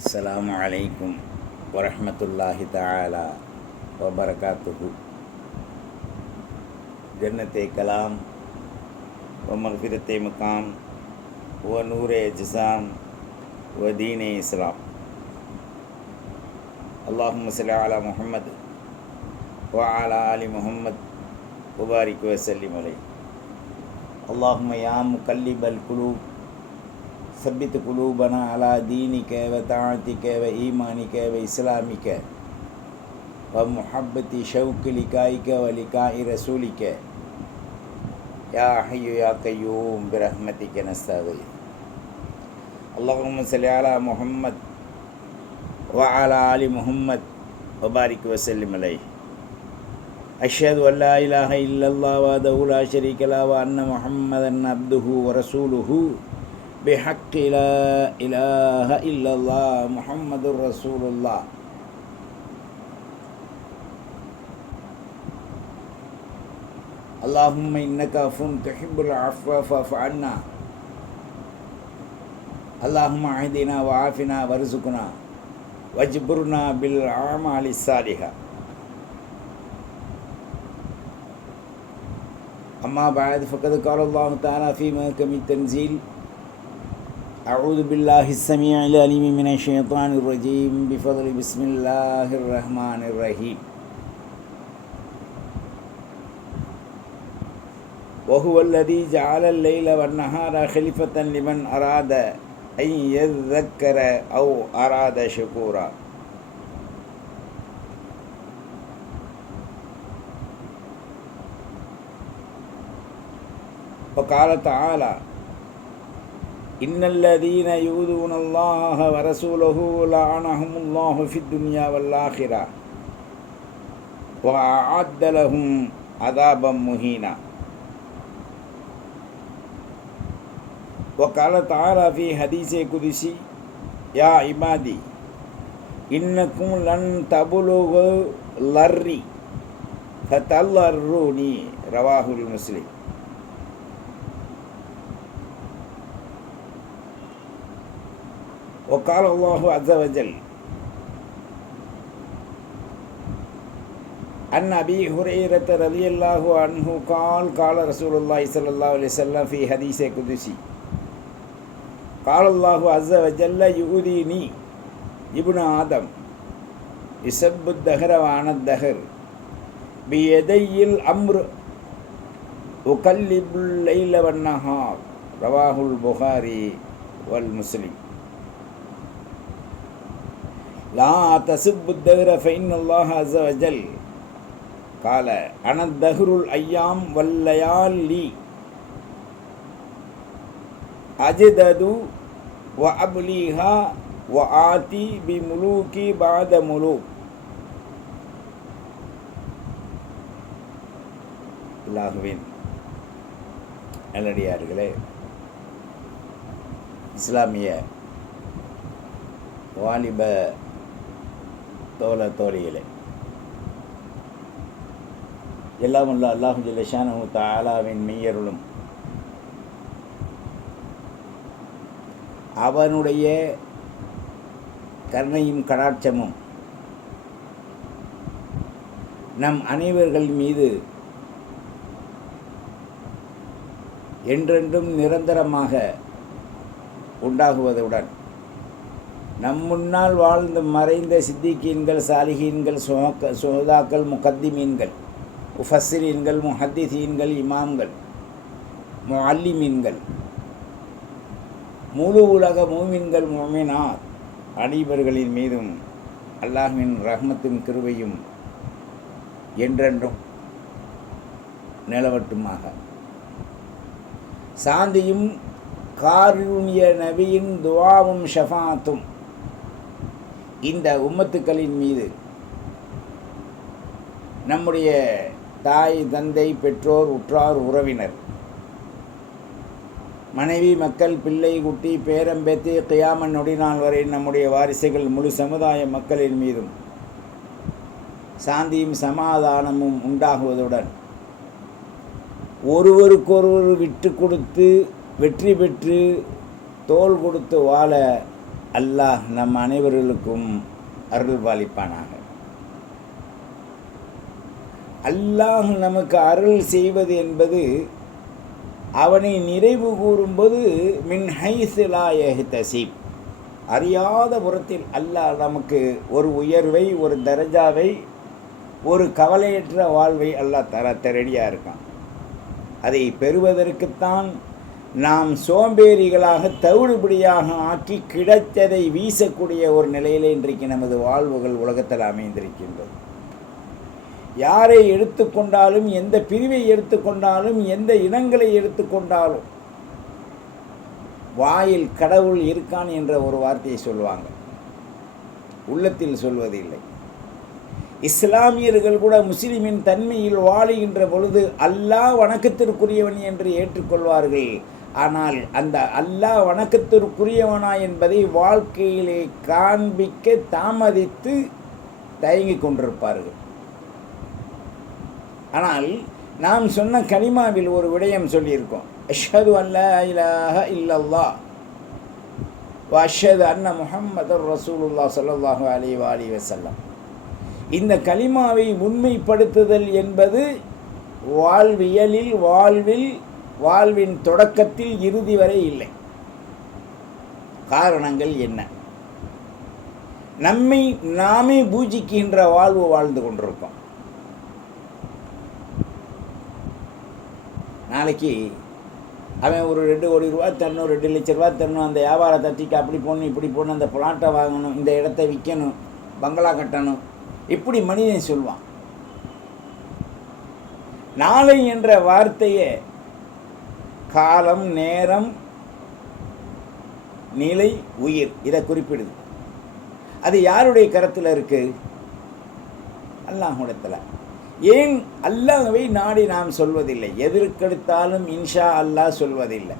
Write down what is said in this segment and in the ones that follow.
അസ്സലാമു അലൈക്കും വറഹമത്തല്ലാഹി താല വബർക്കാത്തുഹു ജന്നത്തെ കലാം വമർഫിരത്തെ മുക്കാം വ നൂറെ ജസാം വ ദീനെ ഇസ്ലാം അള്ളാഹു സല അല മുഹമ്മദ് വ അല അലി മുഹമ്മദ് മുബാരിക് വസല്ലിം അലൈ اللهم يا مقلب القلوب ثبت قلوبنا على دينك وطاعتك وإيمانك وإسلامك ومحبة شوق لقائك ولقاء رسولك. يا حي يا قيوم برحمتك نستغيث. اللهم صل على محمد وعلى آل محمد وبارك وسلم عليه. أشهد أن لا إله إلا الله وحده لا شريك له وأن محمدا عبده ورسوله. بحق لا إله إلا الله محمد رسول الله. اللهم إنك عفو تحب العفو فاعف عنا. اللهم اهدنا وعافنا وارزقنا واجبرنا بالأعمال الصالحة. أما بعد فقد قال الله تعالى في محكم التنزيل أعوذ بالله السميع العليم من الشيطان الرجيم. بفضل بسم الله الرحمن الرحيم. وهو الذي جعل الليل والنهار خلفة لمن أراد أن يذكر أو أراد شكورا. وقال تعالى إن الذين يؤذون الله ورسوله لعنهم الله في الدنيا والآخرة وأعد لهم عذابا مهينا. وقال تعالى في حديث قدسي يا عبادي إنكم لن تبلغوا لري فتلروني رواه المسلم. وقال الله عز وجل عن أبي هريرة رضي الله عنه قال قال رسول الله صلى الله عليه وسلم في حديث قدسي قال الله عز وجل يؤذيني ابن آدم يسب الدهر وعن الدهر بيدي الأمر أقلب الليل والنهار رواه البخاري والمسلم லா தசுப்புத்தகுர ஃபைன் அல்லாஹ் அசவஜல் கால அனத்தஹ்ருல் ஐயாம் வல்லயால் லி அஜிதது வ அப்லீஹா வ ஆதி பி முலூக்கி பாத முலூக் அல்லாஹுவின் நல்லடியார்களே இஸ்லாமிய வாலிப தோழ தோழிகளே. எல்லாம் உள்ள அல்லாஹு ஜிலஷானு தாலாவின் மெய்யருளும். அவனுடைய கருணையும் கடாட்சமும் நம் அனைவர்கள் மீது என்றென்றும் நிரந்தரமாக உண்டாகுவதுடன் நம் முன்னால் வாழ்ந்த மறைந்த சித்திகீன்கள் சாலிஹீன்கள் சுமக்க சுகதாக்கள் முகத்திமீன்கள் உஃபஸ்ரீன்கள் முஹத்திசீன்கள் இமாம்கள் முஅல்லிமீன்கள் முழு உலக மூமின்கள் மோமினார் அனைவர்களின் மீதும் அல்லாஹின் ரஹ்மத்தின் கிருவையும் என்றென்றும் நிலவட்டுமாக. சாந்தியும் காருண்ய நபியின் துவாவும் ஷஃபாத்தும் இந்த உம்மத்துக்களின் மீது. நம்முடைய தாய் தந்தை பெற்றோர் உற்றார் உறவினர். மனைவி மக்கள் பிள்ளை குட்டி பேரம்பேத்தி கியாமன் நொடிநாள் வரை நம்முடைய வாரிசுகள் முழு சமுதாய மக்களின் மீதும் சாந்தியும் சமாதானமும் உண்டாகுவதுடன் ஒருவருக்கொருவர் விட்டு கொடுத்து வெற்றி பெற்று தோல் கொடுத்து வாழ அல்லாஹ் நம் அனைவர்களுக்கும் அருள் பாலிப்பானாக. அல்லாஹ் நமக்கு அருள் செய்வது என்பது அவனை நிறைவு கூறும்போது மின் ஹைசிலாயஹி தசீப் அறியாத புறத்தில் அல்லாஹ் நமக்கு ஒரு உயர்வை ஒரு தரஜாவை ஒரு கவலையற்ற வாழ்வை அல்லாஹ் தர ரெடியாக இருக்கான். அதை பெறுவதற்குத்தான் நாம் சோம்பேறிகளாக தவிடுபடியாக ஆக்கி கிடைத்ததை வீசக்கூடிய ஒரு நிலையில் இன்றைக்கு நமது வாழ்வுகள் உலகத்தில் அமைந்திருக்கின்றது. யாரை எடுத்துக்கொண்டாலும் எந்த பிரிவை எடுத்துக்கொண்டாலும் எந்த இனங்களை எடுத்துக்கொண்டாலும் வாயில் கடவுள் இருக்கான் என்ற ஒரு வார்த்தையை சொல்லுவாங்க. உள்ளத்தில் சொல்வதில்லை. இஸ்லாமியர்கள் கூட முஸ்லிமின் தன்மையில் வாழுகின்ற பொழுது அல்லாஹ் வணக்கத்திற்குரியவன் என்று ஏற்றுக்கொள்வார்கள். ஆனால் அந்த அல்லாஹ் வணக்கத்திற்குரியவனா என்பதை வாழ்க்கையிலே காண்பிக்க தாமதித்து தயங்கிக் கொண்டிருப்பார்கள். ஆனால் நாம் சொன்ன கனிமாவில் ஒரு விடயம் சொல்லியிருக்கோம். அஷ்ஹது அல்லா இலாஹ இல்லல்லா வஷது அன்ன முஹம்மது ரசூலுல்லா ஸல்லல்லாஹு அலி வஆலிஹி வசல்லம் இந்த கலிமாவை உண்மைப்படுத்துதல் என்பது வாழ்வியலில் வாழ்வில் வாழ்வின் தொடக்கத்தில் இறுதி வரை இல்லை. காரணங்கள் என்ன? நம்மை நாமே பூஜிக்கின்ற வாழ்வு வாழ்ந்து கொண்டிருக்கோம். நாளைக்கு அவன் ஒரு ரெண்டு கோடி ரூபா தரணும் ரெண்டு லட்ச ரூபா தரணும் அந்த வியாபார தட்டிக்கு அப்படி போகணும் இப்படி போகணும் அந்த பிளாட்டை வாங்கணும் இந்த இடத்த விற்கணும் பங்களா கட்டணும் இப்படி மனிதன் சொல்வான். நாளை என்ற வார்த்தையை காலம் நேரம் நிலை உயிர். இதை குறிப்பிடுது. அது யாருடைய கரத்தில் இருக்கு? அல்லாஹுடத்தில் ஏன் அல்லாஹவை நாடி நாம் சொல்வதில்லை? எதற்கெடுத்தாலும் இன்ஷா அல்லாஹ் சொல்வதில்லை.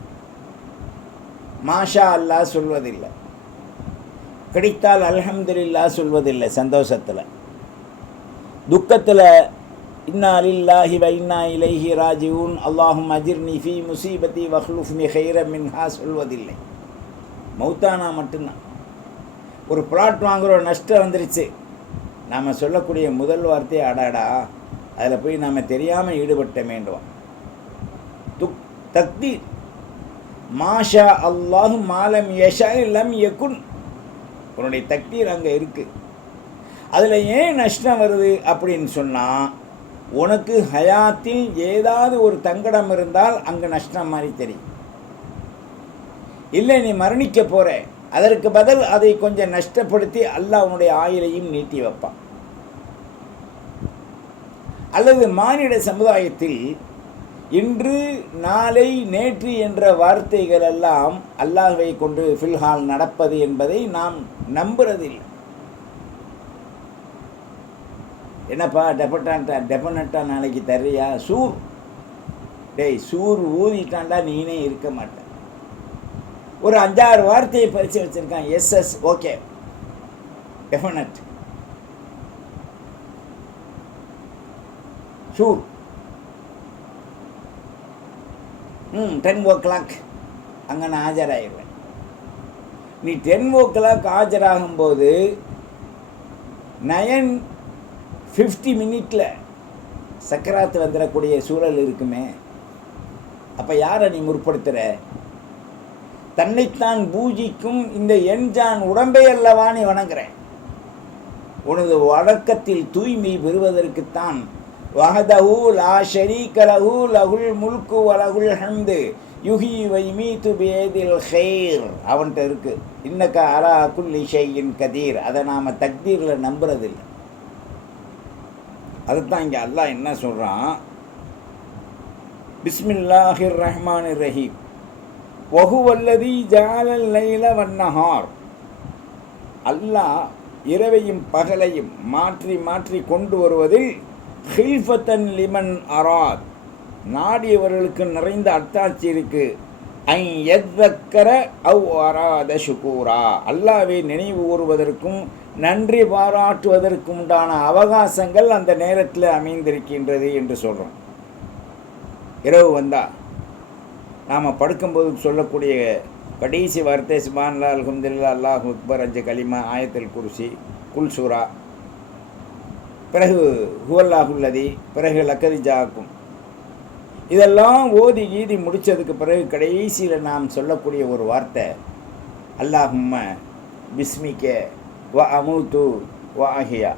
மாஷா அல்லாஹ் சொல்வதில்லை. கிடைத்தால் அல்ஹம்துலில்லா சொல்வதில்லை சந்தோஷத்தில். துக்கத்தில் இன்னா லில்லாஹி வ இலைஹி ராஜிவுன் அல்லாஹும் அஜிர்னி ஃபி முசீபத்தி வஹ்லுஃப்னி ஹைர மின்ஹா சொல்வதில்லை மௌத்தானா மட்டும்தான் ஒரு பிளாட் வாங்குகிற நஷ்டம் வந்துருச்சு நாம் சொல்லக்கூடிய முதல் வார்த்தையை அடாடா அதில் போய் நாம் தெரியாமல் ஈடுபட்ட வேண்டுவோம் துக் தக்தி மாஷா அல்லாஹு மாலம் யஷா லம் யகுன் உன்னுடைய தக்தீர் அங்கே இருக்குது அதில் ஏன் நஷ்டம் வருது அப்படின்னு சொன்னால் உனக்கு ஹயாத்தில் ஏதாவது ஒரு தங்கடம் இருந்தால் அங்கே நஷ்டம் மாதிரி தெரியும். இல்லை நீ மரணிக்க போகிற அதற்கு பதில் அதை கொஞ்சம் நஷ்டப்படுத்தி அல்லாஹ் உன்னுடைய ஆயிலையும் நீட்டி வைப்பான். அல்லது மானிட சமுதாயத்தில் இன்று நாளை நேற்று என்ற வார்த்தைகள் எல்லாம் அல்லாஹை கொண்டு ஃபில்ஹால் நடப்பது என்பதை நாம் நம்புறதில்லை. என்னப்பா டெபட்டான்ட்டா டெபனட்டா நாளைக்கு தர்றியா? சூர். டேய் சூர் ஊதிட்டாண்டா நீனே இருக்க மாட்டேன் ஒரு அஞ்சாறு வார்த்தையை பரிச்சு வச்சிருக்கான் yes yes okay. Definite sure hmm ten o'clock அங்கே நான் ஆஜராகிடுவேன் நீ டென் ஓ கிளாக் ஆஜராகும்போது நயன் ஃபிஃப்டி மினிட்டில் சக்கராத்து வந்துடக்கூடிய சூழல் இருக்குமே? அப்போ யாரை நீ முற்படுத்துகிற தன்னைத்தான் பூஜிக்கும் இந்த எண்ஜான் உடம்பை அல்லவா நீ வணங்குறேன் உனது வழக்கத்தில் தூய்மை பெறுவதற்குத்தான் வஹதஹு லா ஷரீக லஹு லகுல் முல்கு வலகுல் ஹந்து யுஹி வை மீது பேதில் ஹெய்ர் அவன்கிட்ட இருக்கு. இன்னக்கா அரா குல்லி ஷையின் கதீர். அதை நாம் தக்தீரில் நம்புறதில்லை. அதுதான் இங்கே அல்லாஹ் என்ன சொல்கிறான் பிஸ்மில்லாஹிர் ரஹ்மான் ரஹீம் வகுவல்லதி ஜாலல் லைல வன்னஹார். அல்லாஹ் இரவையும் பகலையும் மாற்றி மாற்றி கொண்டு வருவதில் ஹில்ஃபத்தன் லிமன் அராத். நாடியவர்களுக்கு நிறைந்த அத்தாட்சி இருக்கு. ஐ எத்வக்கர அவ் அராத சுகூரா அல்லாவை நினைவு கூறுவதற்கும் நன்றி பாராட்டுவதற்கு உண்டான அவகாசங்கள் அந்த நேரத்தில் அமைந்திருக்கின்றது என்று சொல்கிறோம் இரவு வந்தால் நாம் படுக்கும்போது சொல்லக்கூடிய கடைசி வார்த்தை சுபான்லா அல்ஹம்துலில்லாஹ் அல்லாஹ் அக்பர் அஞ்சு கலிமா ஆயத்தில் குருசி குல்சூரா பிறகு ஹுவல்லாஹுல்லதி பிறகு லக்கதி ஜாக்கும் இதெல்லாம் ஓதி ஈதி முடித்ததுக்கு பிறகு கடைசியில் நாம் சொல்லக்கூடிய ஒரு வார்த்தை அல்லாஹும்ம பிஸ்மிக்க வ அமுத்து வ அஹியா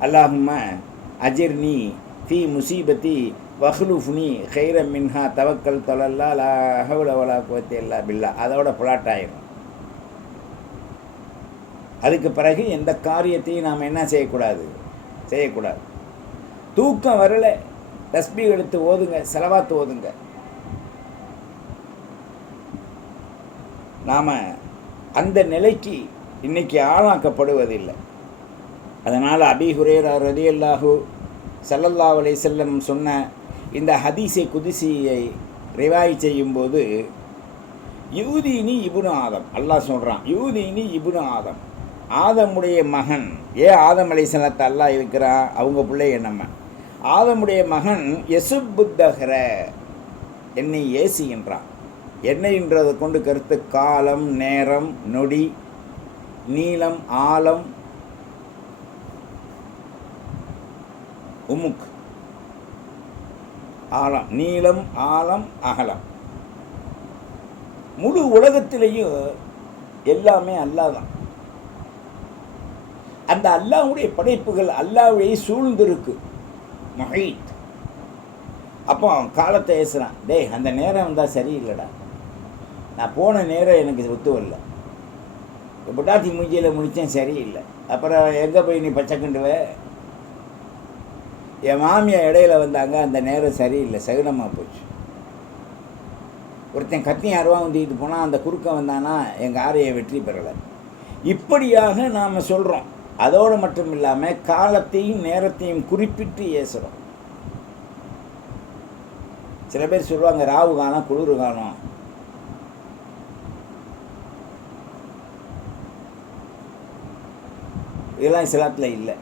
அல்லாஹும்ம அஜிர்னி ஃபி முசீபத்தி வஹ்லுஃப்னி ஹைரம் மின்ஹா தவக்கல் தொலல்லா லா ஹவுல வலா குவத்தி இல்லா பில்லா அதோட பிளாட் ஆயிரும் அதுக்கு பிறகு எந்த காரியத்தையும் நாம் என்ன செய்யக்கூடாது? செய்யக்கூடாது. தூக்கம் வரல தஸ்பீ எடுத்து ஓதுங்க செலவாத்து ஓதுங்க. நாம் அந்த நிலைக்கு இன்றைக்கி ஆளாக்கப்படுவதில்லை. அதனால் அபி ஹுரேரா ரதியல்லாஹு சல்லல்லா அலை செல்லம் சொன்ன இந்த ஹதீஸை குதிசியை ரிவாய் செய்யும்போது யூதீனி இபுனு ஆதம் அல்லாஹ் சொல்கிறான் யூதீனி இபுனு ஆதம் ஆதமுடைய மகன் ஏ ஆதம் அலைசலத்தை அல்லாஹ் இருக்கிறான் அவங்க பிள்ளை நம்ம ஆதமுடைய மகன் எசுபுத்தகர என்னை ஏசுகின்றான். என்னைன்றதை கொண்டு கருத்து காலம் நேரம் நொடி நீளம் ஆழம். உமுக். ஆழம் நீளம் ஆழம் அகலம். முழு உலகத்திலேயும் எல்லாமே அல்லாஹ் தான் அந்த அல்லாவுடைய படைப்புகள் அல்லாஹ்வை சூழ்ந்திருக்கு. மொஹீத் அப்போ காலத்தை ஏசுறான். டேய் அந்த நேரம் வந்தால் சரியில்லைடா. நான் போன நேரம் எனக்கு ஒத்து வரல. பொட்டாத்தி மூஞ்சியில் முடித்தேன் சரியில்லை. அப்புறம் எங்கே போய் நீ பச்சைக்கண்டுவ என் மாமியார் இடையில வந்தாங்க அந்த நேரம் சரியில்லை சகுனமாக போச்சு. ஒருத்தன் கத்தி அருவா வந்துக்கிட்டு போனால் அந்த குறுக்க வந்தானா எங்கள் ஆரையை வெற்றி பெறலை. இப்படியாக நாம் சொல்கிறோம் அதோடு மட்டும் இல்லாமல் காலத்தையும் நேரத்தையும் குறிப்பிட்டு ஏசுகிறோம் சில பேர் சொல்லுவாங்க ராவு காலம் குளிர் காலம். இதெல்லாம் இஸ்லாத்தில் இல்லை.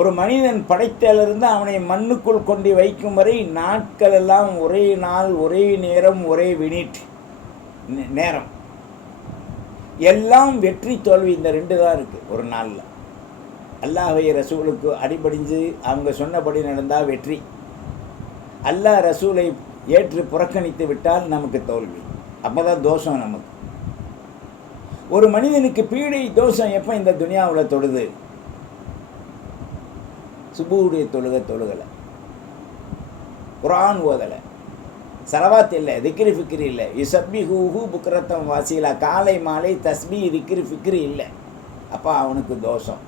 ஒரு மனிதன் படைத்தலிருந்து அவனை மண்ணுக்குள் கொண்டு வைக்கும் வரை நாட்கள் எல்லாம் ஒரே நாள் ஒரே நேரம் ஒரே வினிட் நேரம். எல்லாம் வெற்றி தோல்வி இந்த ரெண்டு தான் இருக்குது ஒரு நாளில். அல்லாஹை ரசூலுக்கு அடிபடிஞ்சு அவங்க சொன்னபடி நடந்தால் வெற்றி. அல்லாஹ் ரசூலை ஏற்று புறக்கணித்து விட்டால் நமக்கு தோல்வி. அப்போ தான் தோஷம் நமக்கு. ஒரு மனிதனுக்கு பீடை தோஷம் எப்போ இந்த துனியாவில் தொழுது? சுபுவுடைய தொழுக தொழுகலை. குரான் ஓதலை. சலவாத் இல்லை திக்ரி ஃபிக்ரி இல்லை. இசப்பி ஹூஹு புக்ரத்தம் வாசிலா. காலை மாலை தஸ்பி திக்ரி ஃபிக்ரி இல்லை. அப்போ அவனுக்கு தோஷம்.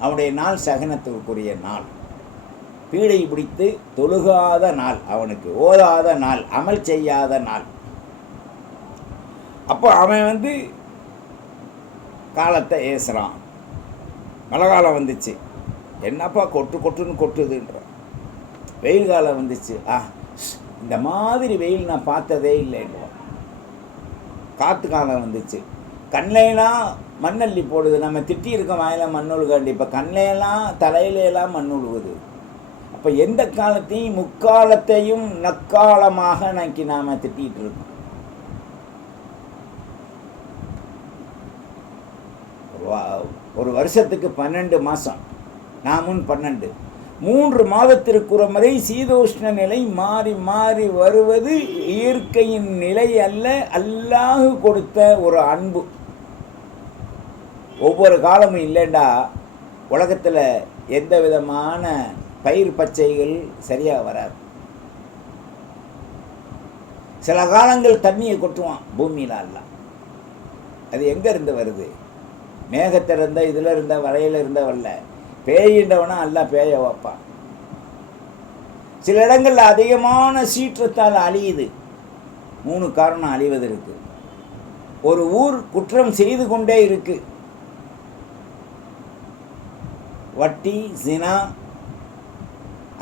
அவனுடைய நாள் சகனத்துக்குரிய நாள். பீடை பிடித்து தொழுகாத நாள் அவனுக்கு. ஓதாத நாள் அமல் செய்யாத நாள். அப்போ அவன் வந்து காலத்தை ஏசுகிறான் மழை காலம் வந்துச்சு. என்னப்பா கொட்டு கொட்டுன்னு கொட்டுதுன்றான் வெயில் காலம் வந்துச்சு. ஆ இந்த மாதிரி வெயில் நான் பார்த்ததே இல்லைன்றான் காற்று காலம் வந்துச்சு. கண்ணையெல்லாம் மண்ணள்ளி போடுது. நம்ம திட்டி இருக்க வாயில் மண்ணுழுகாண்டி இப்போ கண்ணையெல்லாம் தலையிலெல்லாம் மண் உழுகுது. அப்போ எந்த காலத்தையும் முக்காலத்தையும் நக்காலமாக நக்கி நாம் திட்டிகிட்டு இருக்கோம் ஒரு வா- ஒரு வருஷத்துக்கு பன்னெண்டு மாதம் நாமும் பன்னெண்டு. மூன்று மாதத்திற்கு ஒரு முறை சீதோஷ்ண நிலை மாறி மாறி வருவது இயற்கையின் நிலை அல்ல அல்லாஹ் கொடுத்த ஒரு அன்பு. ஒவ்வொரு காலமும் இல்லைண்டா உலகத்தில் எந்த விதமான பயிர் பச்சைகள் சரியாக வராது. சில காலங்கள் தண்ணியை கொட்டுவான் பூமியில் அல்ல அது எங்கேருந்து வருது? மேகத்தில் இருந்த இதில் இருந்த வரையில் இருந்த வரல. பேயின்றவனா அல்ல பேய வைப்பான். சில இடங்களில் அதிகமான சீற்றத்தால் அழியுது. மூணு காரணம் அழிவதற்கு. ஒரு ஊர் குற்றம் செய்து கொண்டே இருக்கு. வட்டி சினா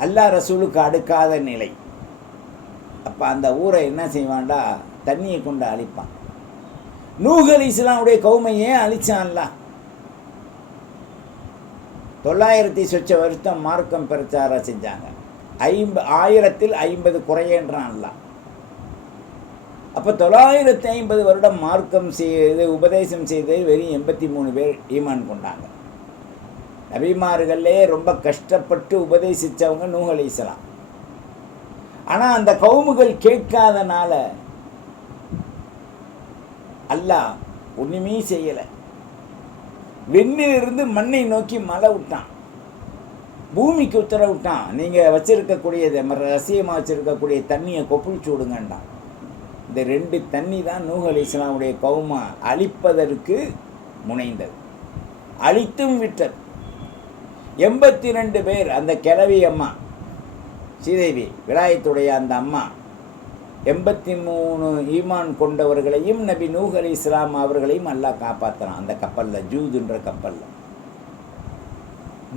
அல்லா ரசூலுக்கு அடுக்காத நிலை. அப்போ அந்த ஊரை என்ன செய்வான்டா? தண்ணியை கொண்டு அழிப்பான். நூஹ் அலி இஸ்லாமுடைய கௌமையே அழிச்சான்ல. தொள்ளாயிரத்தி சொச்ச வருஷம் மார்க்கம் பிரச்சாரம் செஞ்சாங்க. ஐம்ப ஆயிரத்தில் ஐம்பது குறையன்றான்ல. அப்போ தொள்ளாயிரத்தி ஐம்பது வருடம் மார்க்கம் செய்து உபதேசம் செய்து வெறும் எண்பத்தி மூணு பேர் ஈமான் கொண்டாங்க. நபிமார்களே ரொம்ப கஷ்டப்பட்டு உபதேசித்தவங்க நூஹ் ஆனால் அந்த கவுமுகள் கேட்காதனால அல்லாஹ் ஒன்றுமே செய்யலை. வெண்ணிலிருந்து மண்ணை நோக்கி மழை விட்டான். பூமிக்கு உத்தரவிட்டான் நீங்கள் வச்சிருக்கக்கூடியது ரசியமாக வச்சுருக்கக்கூடிய தண்ணியை கொப்பிழிச்சு விடுங்கண்டான் இந்த ரெண்டு தண்ணி தான் நூஹ் அலி இஸ்லாமுடைய கவுமா அழிப்பதற்கு முனைந்தது. அழித்தும் விட்டது. எண்பத்தி ரெண்டு பேர் அந்த கிழவி அம்மா ஸ்ரீதேவி விலாயத்துடைய அந்த அம்மா எண்பத்தி மூணு ஈமான் கொண்டவர்களையும் நபி நூஹ் அலி இஸ்லாம் அவர்களையும் அல்லாஹ் காப்பாற்றினான் அந்த கப்பலில் ஜூதுன்ற கப்பலில்.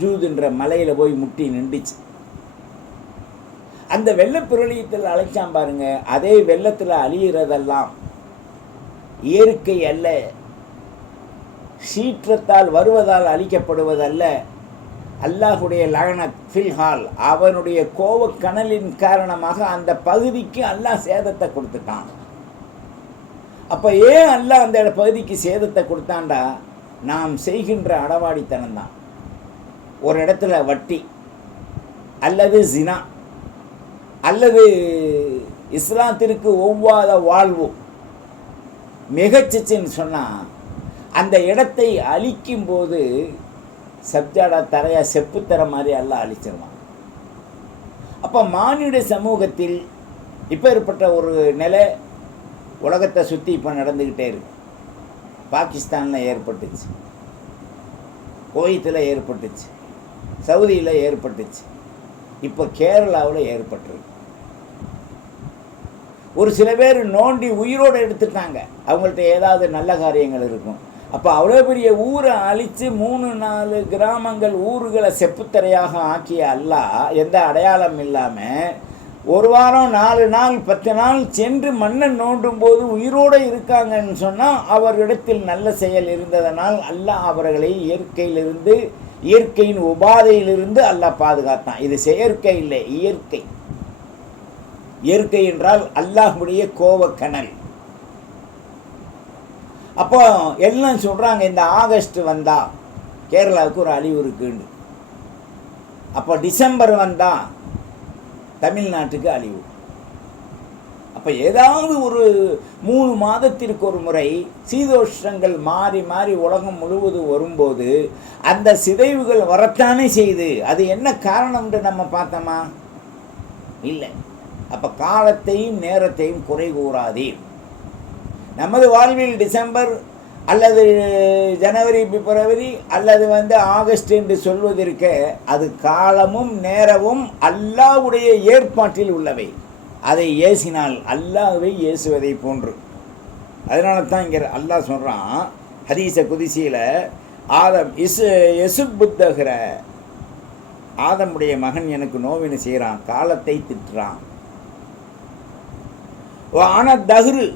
ஜூதுன்ற மலையில் போய் முட்டி நின்றுச்சு. அந்த வெள்ளப்பிரளியத்தில் அழைச்சான் பாருங்க அதே வெள்ளத்தில் அழியிறதெல்லாம் இயற்கை அல்ல. சீற்றத்தால் வருவதால் அழிக்கப்படுவதல்ல. அல்லாஹுடைய லகனத் ஃபில்ஹால் அவனுடைய கோவக்கனலின் காரணமாக அந்த பகுதிக்கு அல்லாஹ் சேதத்தை கொடுத்துட்டான். அப்போ ஏன் அல்லாஹ் அந்த பகுதிக்கு சேதத்தை கொடுத்தாண்டா நாம் செய்கின்ற அடவாடித்தனம் தான். ஒரு இடத்துல வட்டி அல்லது ஜினா அல்லது இஸ்லாத்திற்கு ஒவ்வாத வாழ்வு. மிகச்சிச்சின்னு சொன்னால் அந்த இடத்தை அழிக்கும்போது சப்ஜாடா தரையாக செப்புத்தர மாதிரி எல்லாம் அழிச்சிருவான். அப்போ மானியுடைய சமூகத்தில் இப்போ ஏற்பட்ட ஒரு நிலை உலகத்தை சுற்றி இப்போ நடந்துக்கிட்டே இருக்கு. பாகிஸ்தானில் ஏற்பட்டுச்சு. கோயத்தில் ஏற்பட்டுச்சு. சவுதியில் ஏற்பட்டுச்சு. இப்போ கேரளாவில் ஏற்பட்டிருக்கு. ஒரு சில பேர் நோண்டி உயிரோடு எடுத்துட்டாங்க. அவங்கள்ட்ட ஏதாவது நல்ல காரியங்கள் இருக்கும். அப்போ அவ்வளோ பெரிய ஊரை அழித்து மூணு நாலு கிராமங்கள் ஊர்களை செப்புத்தரையாக ஆக்கிய அல்லாஹ் எந்த அடையாளம் இல்லாமல் ஒரு வாரம் நாலு நாள் பத்து நாள் சென்று மண்ணை நோண்டும் போது உயிரோடு இருக்காங்கன்னு சொன்னால் அவரிடத்தில் நல்ல செயல் இருந்ததனால் அல்லாஹ் அவர்களை இயற்கையிலிருந்து இயற்கையின் உபாதையிலிருந்து அல்லாஹ் பாதுகாத்தான். இது செயற்கை இல்லை இயற்கை. இயற்கை என்றால் அல்லாஹுடைய கோவக்கனல். அப்போ எல்லாம் சொல்கிறாங்க இந்த ஆகஸ்ட் வந்தால் கேரளாவுக்கு ஒரு அழிவு இருக்குன்னு. அப்போ டிசம்பர் வந்தால் தமிழ்நாட்டுக்கு அழிவு. அப்போ ஏதாவது ஒரு மூணு மாதத்திற்கு ஒரு முறை சீதோஷ்ணங்கள் மாறி மாறி உலகம் முழுவதும் வரும்போது அந்த சிதைவுகள் வரத்தானே செய்து அது என்ன காரணம்னு நம்ம பார்த்தோமா? இல்லை. அப்போ காலத்தையும் நேரத்தையும் குறை கூறாதீர். நமது வாழ்வில் டிசம்பர் அல்லது ஜனவரி பிப்ரவரி அல்லது வந்து ஆகஸ்ட் என்று சொல்வதற்கு அது காலமும் நேரமும் அல்லாவுடைய ஏற்பாட்டில் உள்ளவை. அதை ஏசினால் அல்லாவை ஏசுவதை போன்று. அதனால தான் இங்கே அல்லாஹ் சொல்கிறான் ஹதீச குதிசியில் ஆதம் இசு எசுபுத்தகிற ஆதமுடைய மகன் எனக்கு நோவினை செய்கிறான் காலத்தை திட்டுறான். ஆன தகுரு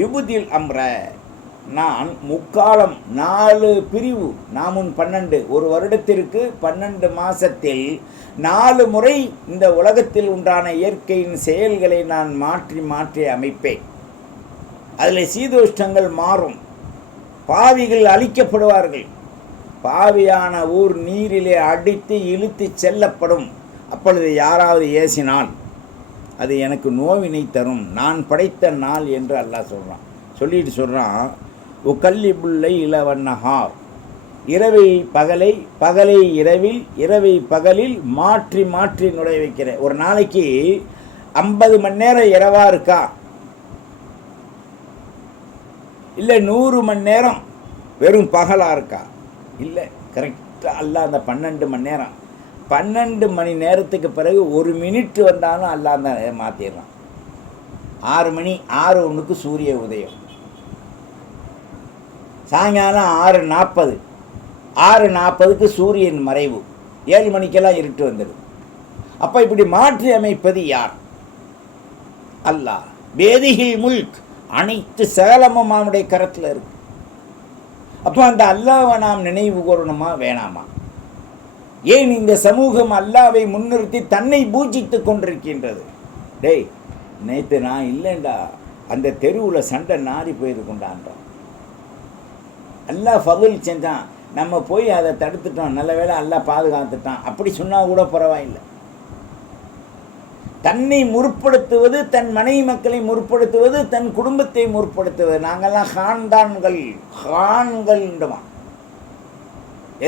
யுபுதில் அம்ர. நான் முக்காலம் நாலு பிரிவு நாமுன் பன்னெண்டு. ஒரு வருடத்திற்கு பன்னெண்டு மாசத்தில் நாலு முறை இந்த உலகத்தில் உண்டான இயற்கையின் செயல்களை நான் மாற்றி மாற்றி அமைப்பேன். அதில் சீதோஷ்டங்கள் மாறும். பாவிகள் அழிக்கப்படுவார்கள். பாவியான ஊர் நீரிலே அடித்து இழுத்து செல்லப்படும். அப்பொழுது யாராவது ஏசினால் அது எனக்கு நோவினை தரும். நான் படைத்த நாள் என்று அல்லாஹ் சொல்கிறான் சொல்லிட்டு சொல்கிறான் உக்கல்லி புல்லை இளவண்ணஹார் இரவை பகலை பகலை இரவில் இரவை பகலில் மாற்றி மாற்றி நுழைய வைக்கிறேன். ஒரு நாளைக்கு ஐம்பது மணி நேரம் இரவாக இருக்கா? இல்லை நூறு மணி நேரம் வெறும் பகலாக இருக்கா? இல்லை கரெக்டாக அல்ல அந்த பன்னெண்டு மணி நேரம் பன்னெண்டு மணி நேரத்துக்கு பிறகு ஒரு மினிட் வந்தாலும் அல்லாம மாற்றிடுறான் ஆறு மணி ஆறு ஒன்றுக்கு சூரிய உதயம். சாயங்காலம் ஆறு நாற்பது. ஆறு நாற்பதுக்கு சூரியன் மறைவு. ஏழு மணிக்கெல்லாம் இருட்டு வந்துடும். அப்போ இப்படி மாற்றி அமைப்பது யார்? அல்லாஹ். வேதிகில் முல்க். அனைத்து சகலமும் அவனுடைய கரத்தில் இருக்கு. அப்போ அந்த அல்லாவை நாம் நினைவு கூறணுமா வேணாமா? ஏன் இந்த சமூகம் அல்லாவை முன்னிறுத்தி தன்னை பூஜித்து கொண்டிருக்கின்றது? டேய் நேற்று நான் இல்லைண்டா. அந்த தெருவில் சண்டை நாரி போயிருக்குண்டான்றான் அல்லாஹ் ஃபதுல் செஞ்சான். நம்ம போய் அதை தடுத்துட்டோம். நல்ல வேளை அல்லா பாதுகாத்துட்டான். அப்படி சொன்னால் கூட பரவாயில்லை. தன்னை முற்படுத்துவது தன் மனைவி மக்களை முற்படுத்துவது தன் குடும்பத்தை முற்படுத்துவது. நாங்கள்லாம் ஹான்தான்கள் ஹான்கள்ன்றமா.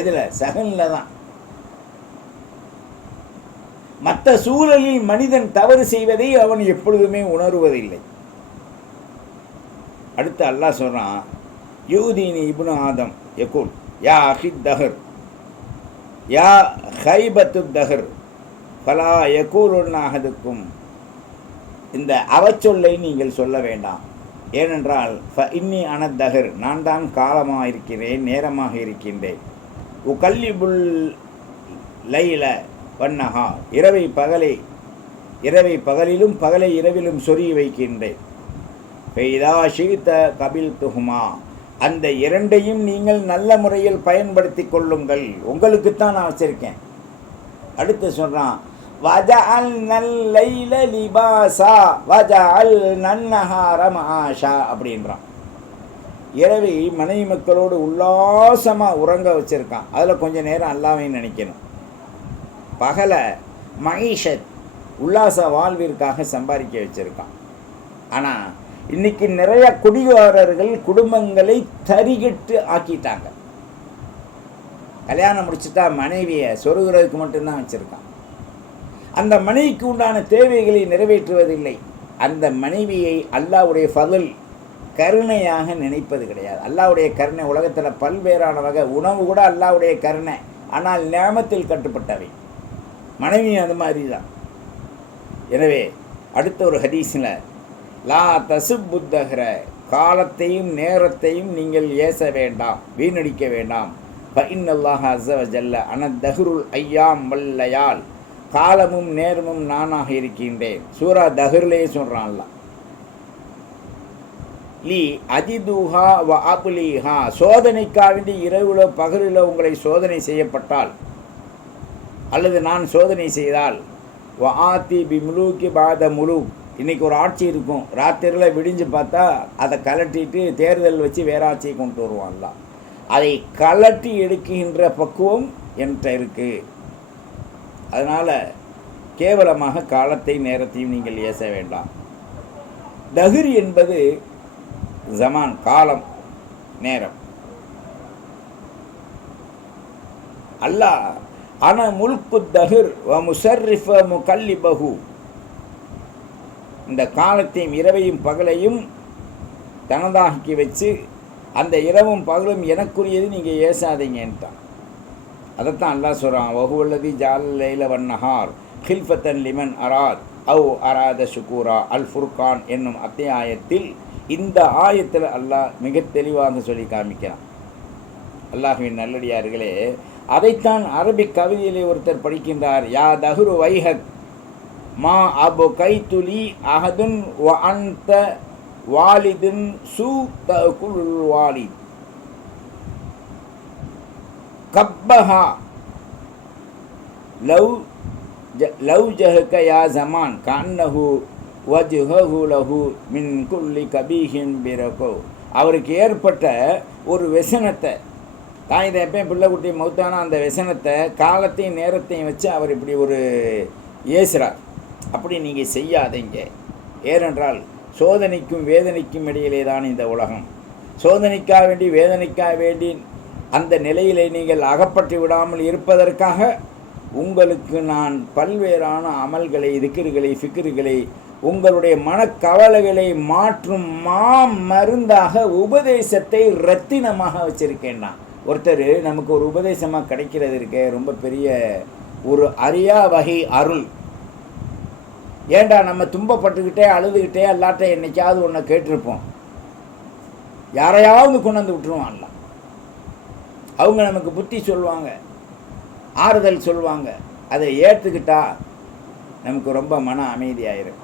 எதில்? சகனில் தான். மற்ற சூழலில் மனிதன் தவறு செய்வதை அவன் எப்பொழுதுமே உணருவதில்லை. அடுத்து அல்லாஹ் சொல்கிறான் யூதீனி இபுன் ஆதம் யகுல் யா அஹித் தஹர் யா ஹைபத்து தஹர் ஃபலா யகூலுன்னாகதுக்கும் இந்த அவச்சொல்லை நீங்கள் சொல்ல வேண்டாம். ஏனென்றால் ஃப இன்னி அனத்தகர் நான் தான் காலமாக இருக்கிறேன் நேரமாக இருக்கின்றேன். உ கல்லிபுல் லைல வண்ணஹா. இரவை பகலை இரவை பகலிலும் பகலை இரவிலும் சொருகி வைக்கின்றேன். பெய்தா ஷீத்த கபில் துகுமா அந்த இரண்டையும் நீங்கள் நல்ல முறையில் பயன்படுத்தி கொள்ளுங்கள். உங்களுக்குத்தான் நான் வச்சிருக்கேன். அடுத்து சொல்றான் வஜஅல் நல்லைல லிபாசா வஜஅல் நன்னஹார மாஷா அப்படின்றான். இரவை மனைவி மக்களோடு உல்லாசமாக உறங்க வச்சிருக்கான். அதில் கொஞ்ச நேரம் அல்லாமையும் நினைக்கணும். பகலை மகிஷத் உல்லாச வாழ்விற்காக சம்பாதிக்க வச்சுருக்கான். ஆனால் இன்னைக்கு நிறைய குடிகாரர்கள் குடும்பங்களை தரிகிட்டு ஆக்கிட்டாங்க. கல்யாணம் முடிச்சுட்டா மனைவியை சொருகிறதுக்கு மட்டும்தான் வச்சுருக்கான். அந்த மனைவிக்கு உண்டான தேவைகளை நிறைவேற்றுவதில்லை. அந்த மனைவியை அல்லாவுடைய ஃபதல் கருணையாக நினைப்பது கிடையாது. அல்லாவுடைய கருணை உலகத்தில் பல்வேறான வகை உணவு கூட அல்லாவுடைய கருணை. ஆனால் நேமத்தில் கட்டுப்பட்டவை. மனைவி அது மாதிரி தான் எனவே அடுத்த ஒரு ஹதீஸில் லா தசுப்புத்தகர காலத்தையும் நேரத்தையும் நீங்கள் ஏச வேண்டாம் வீணடிக்க வேண்டாம். ஃபஇன்னல்லாஹ அஸ்ஸ வஜல்ல அனத்தஹருல் ஐயாம் வல்லையால் காலமும் நேரமும் நானாக இருக்கின்றேன். சூரா தஹர்லே சொல்கிறான்ல லீ அதிதூஹா வ அபுலிஹா சோதனைக்காக வேண்டி இரவுல பகலில் உங்களை சோதனை செய்யப்பட்டால் அல்லது நான் சோதனை செய்தால் வ ஆத்தி பி முழுக்கி பாத முழு இன்றைக்கி ஒரு ஆட்சி இருக்கும். ராத்திரியில் விடிஞ்சு பார்த்தா அதை கலட்டிட்டு தேர்தல் வச்சு வேற ஆட்சியை கொண்டு வருவான்ல அதை கலட்டி எடுக்கின்ற பக்குவம் என்கிட்ட இருக்குது அதனால் கேவலமாக காலத்தை நேரத்தையும் நீங்கள் ஏச வேண்டாம். தகுரி என்பது ஜமான் காலம் நேரம். அல்லாஹ் அன முல்கு தஹிர் வ முசர்ரிஃப முகல்லிபஹு. இந்த காலத்தையும் இரவையும் பகலையும் தனதாக்கி வச்சு அந்த இரவும் பகலும் எனக்குரியது நீங்கள் ஏசாதீங்கன்ட்டான். அதைத்தான் அல்லாஹ் சொல்கிறான் வகுவல்லதி ஜால் லைல வன்னஹார் ஹில்ஃபத்தன் லிமன் அராத் அவ் அராத சுகூரா அல் ஃபுர்கான் என்னும் அத்தியாயத்தில் இந்த ஆயத்தில் அல்லாஹ் மிக தெளிவாக சொல்லி காமிக்கிறான். அல்லாஹுவின் நல்லடியார்களே அதைத்தான் அரபிக் கவிதையிலே ஒருத்தர் படிக்கின்றார் யா தஹ்ரு வைஹத் மா அபு கைத்துலி அஹதுன் வ அந்த வாலிதுன் சூ த வாலித். கப்பஹா லவ் லவ் ஜஹக யா ஜமான் கண்ணஹு வஜுஹு லஹு மின் குள்ளி கபீஹின் பிறகோ அவருக்கு ஏற்பட்ட ஒரு வெசனத்தை தாய் தப்பேன் பிள்ளை குட்டி மௌத்தான அந்த விசனத்தை காலத்தையும் நேரத்தையும் வச்சு அவர் இப்படி ஒரு ஏசுகிறார் அப்படி நீங்கள் செய்யாதீங்க. ஏனென்றால் சோதனைக்கும் வேதனைக்கும் இடையிலே தான் இந்த உலகம். சோதனைக்காக வேண்டி வேதனைக்காக வேண்டி அந்த நிலையிலே நீங்கள் அகப்பட்டு விடாமல் இருப்பதற்காக உங்களுக்கு நான் பல்வேறான அமல்களை திக்கிர்களை ஃபிக்கிர்களை உங்களுடைய மனக்கவலைகளை மாற்றும் மா மருந்தாக உபதேசத்தை ரத்தினமாக வச்சிருக்கேன் நான். ஒருத்தர் நமக்கு ஒரு உபதேசமாக கிடைக்கிறது இருக்கே ரொம்ப பெரிய ஒரு அரியா வகை அருள். ஏண்டா நம்ம துன்பப்பட்டுக்கிட்டே அழுதுகிட்டே எல்லாட்ட என்னைக்காவது ஒன்றை கேட்டிருப்போம். யாரையாவது கொண்டு வந்து விட்டுருவான்ல. அவங்க நமக்கு புத்தி சொல்லுவாங்க ஆறுதல் சொல்லுவாங்க. அதை ஏற்றுக்கிட்டா நமக்கு ரொம்ப மன அமைதியாயிரும்.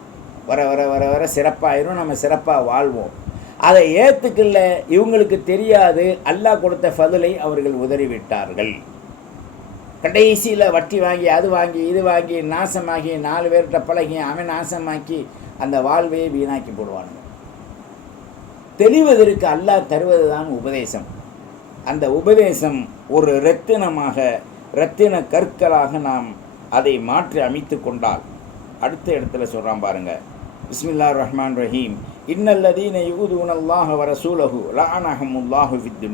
வர வர வர வர சிறப்பாயிரும். நம்ம சிறப்பாக வாழ்வோம். அதை ஏற்றுக்கல இவங்களுக்கு தெரியாது அல்லாஹ் கொடுத்த ஃபதுலை அவர்கள் உதறிவிட்டார்கள். கடைசியில் வட்டி வாங்கி அது வாங்கி இது வாங்கி நாசமாகி நாலு பேர்கிட்ட பழகி அவன் நாசமாக்கி அந்த வாழ்வையை வீணாக்கி போடுவானுங்க. தெளிவதற்கு அல்லாஹ் தருவது தான் உபதேசம். அந்த உபதேசம் ஒரு இரத்தினமாக இரத்தின கற்களாக நாம் அதை மாற்றி அமைத்து கொண்டால் அடுத்த இடத்துல சொல்கிறான் பாருங்க. பிஸ்மில்லா ரஹ்மான் ரஹீம். இன்னல்லதீன யூதூன் அல்லாஹ் வ ரசூலஹு லஅனஹமுல்லாஹு ஃபித்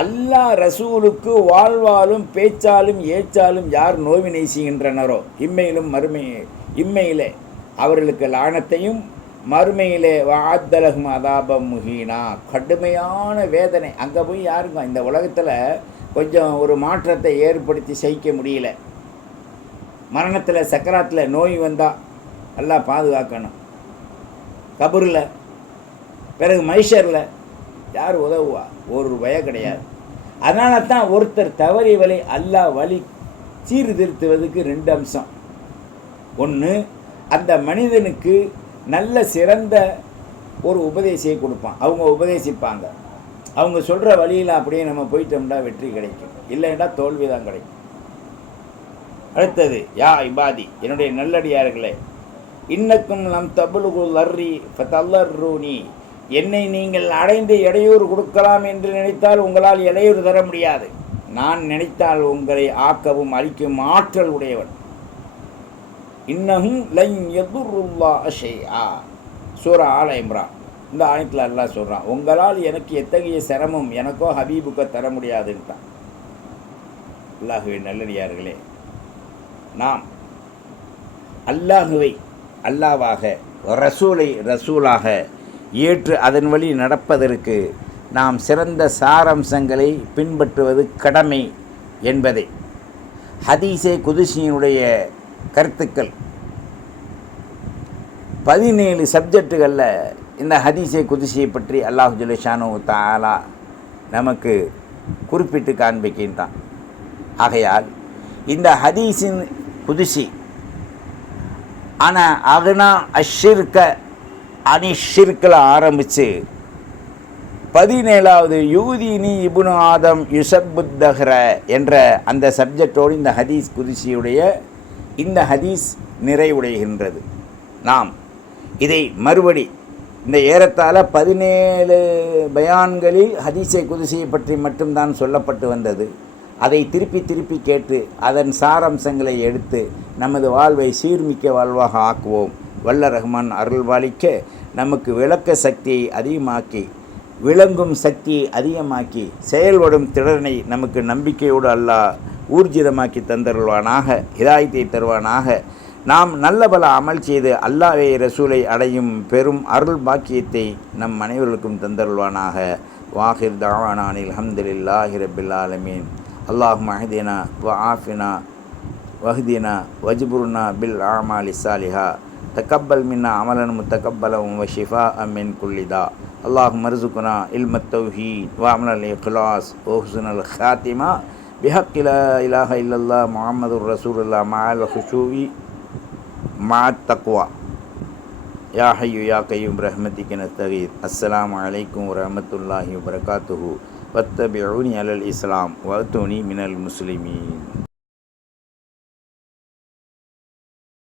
அல்லாஹ் ரசூலுக்கு வாழ்வாலும் பேச்சாலும் ஏச்சாலும் யார் நோவினை செய்கின்றனரோ இம்மையிலும் மறுமை இம்மையிலே அவர்களுக்கு லானத்தையும் மறுமையிலே வாத்தலகும் அதாபம் முஹீனா. கடுமையான வேதனை. அங்கே போய் யாருக்கும் இந்த உலகத்தில் கொஞ்சம் ஒரு மாற்றத்தை ஏற்படுத்தி சகிக்க முடியல. மரணத்தில் சக்கராத்தில் நோய் வந்தால் நல்லா பாதுகாக்கணும். கபூரில் பிறகு மைஷரில் யார் உதவுவா? ஒரு ரூபாயா கிடையாது. அதனால தான் ஒருத்தர் தவறியவளை அல்லாஹ் வழி சீர்திருத்துவதுக்கு ரெண்டு அம்சம். ஒன்று அந்த மனிதனுக்கு நல்ல சிறந்த ஒரு உபதேசியை கொடுப்பான். அவங்க உபதேசிப்பாங்க. அவங்க சொல்கிற வழியில் அப்படியே நம்ம போயிட்டோம்னா வெற்றி கிடைக்கும். இல்லைன்னா தோல்வி தான் கிடைக்கும். அடுத்தது யா இபாதி என்னுடைய நல்லடியார்களே இன்னக்கும் நம் தபுலுகு லர்ரி ஃபதல்லர்ரூனி. என்னை நீங்கள் அடைந்து இடையூறு கொடுக்கலாம் என்று நினைத்தால் உங்களால் இடையூறு தர முடியாது. நான் நினைத்தால் உங்களை ஆக்கவும் அழிக்கும் ஆற்றல் உடையவன். இன்னகும் லன் எதுருல்லா அஷேயா சூரா ஆல இம்ரான். இந்த ஆயத்தில் அல்லாஹ் சொல்கிறான் உங்களால் எனக்கு எத்தகைய சிரமம் எனக்கோ ஹபீபுக்கோ தர முடியாதுன்ட்டான். அல்லாஹுவை நல்லடியார்களே நாம் அல்லாஹுவை அல்லாவாக ரசூலை ரசூலாக ஏற்று அதன் வழி நடப்பதற்கு நாம் சிறந்த சாரம்சங்களை பின்பற்றுவது கடமை என்பதை. ஹதீஸே குதிசியினுடைய கருத்துக்கள். பதினேழு சப்ஜெக்டுகளில் இந்த ஹதீஸே குதிசியை பற்றி அல்லாஹு ஜுலேஷானு தாலா நமக்கு குறிப்பிட்டு காண்பிக்கின்றான். ஆகையால் இந்த ஹதீஸின் குதிசி ஆனால் அகனா அஷிர்க அனிஷிர்கில் ஆரம்பித்து பதினேழாவது யூதினி இபுனு ஆதம் யுசப்புத்தஹ்ர என்ற அந்த சப்ஜெக்டோடு இந்த ஹதீஸ் குதிசியுடைய இந்த ஹதீஸ் நிறைவுடைகின்றது. நாம் இதை மறுபடி இந்த ஏறத்தாழ பதினேழு பயான்களில் ஹதீஸை குதிசையை பற்றி மட்டும்தான் சொல்லப்பட்டு வந்தது. அதை திருப்பி திருப்பி கேட்டு அதன் சாரம்சங்களை எடுத்து நமது வாழ்வை சீர்மிக்க வாழ்வாக ஆக்குவோம். வல்ல ரஹ்மான் அருள்வாளிக்க நமக்கு விளக்க சக்தியை அதிகமாக்கி விளங்கும் சக்தியை அதிகமாக்கி செயல்படும் திறனை நமக்கு நம்பிக்கையோடு அல்லாஹ் ஊர்ஜிதமாக்கி தந்தருள்வானாக இதாயத்தை தருவானாக. நாம் நல்ல பல அமல் செய்து அல்லாவே ரசூலை அடையும் பெரும் அருள் பாக்கியத்தை நம் அனைவருக்கும் தந்தருள்வானாக. வாஹிர் தாவானானில் அஹமதுல்லாஹி ரபில் ஆலமீன். اللهم اهدنا وعافنا واهدنا واجبرنا بالأعمال الصالحة. تقبل منا عملا متقبلا وشفاء من كل داء. اللهم ارزقنا علم التوحيد وعمل الإخلاص وحسن الخاتمة. بحق لا إله إلا الله محمد رسول الله مع الخشوع مع التقوى. يا حي يا قيوم برحمتك نستغيث. السلام عليكم ورحمة الله وبركاته. واتبعوني على الإسلام وأتوني من المسلمين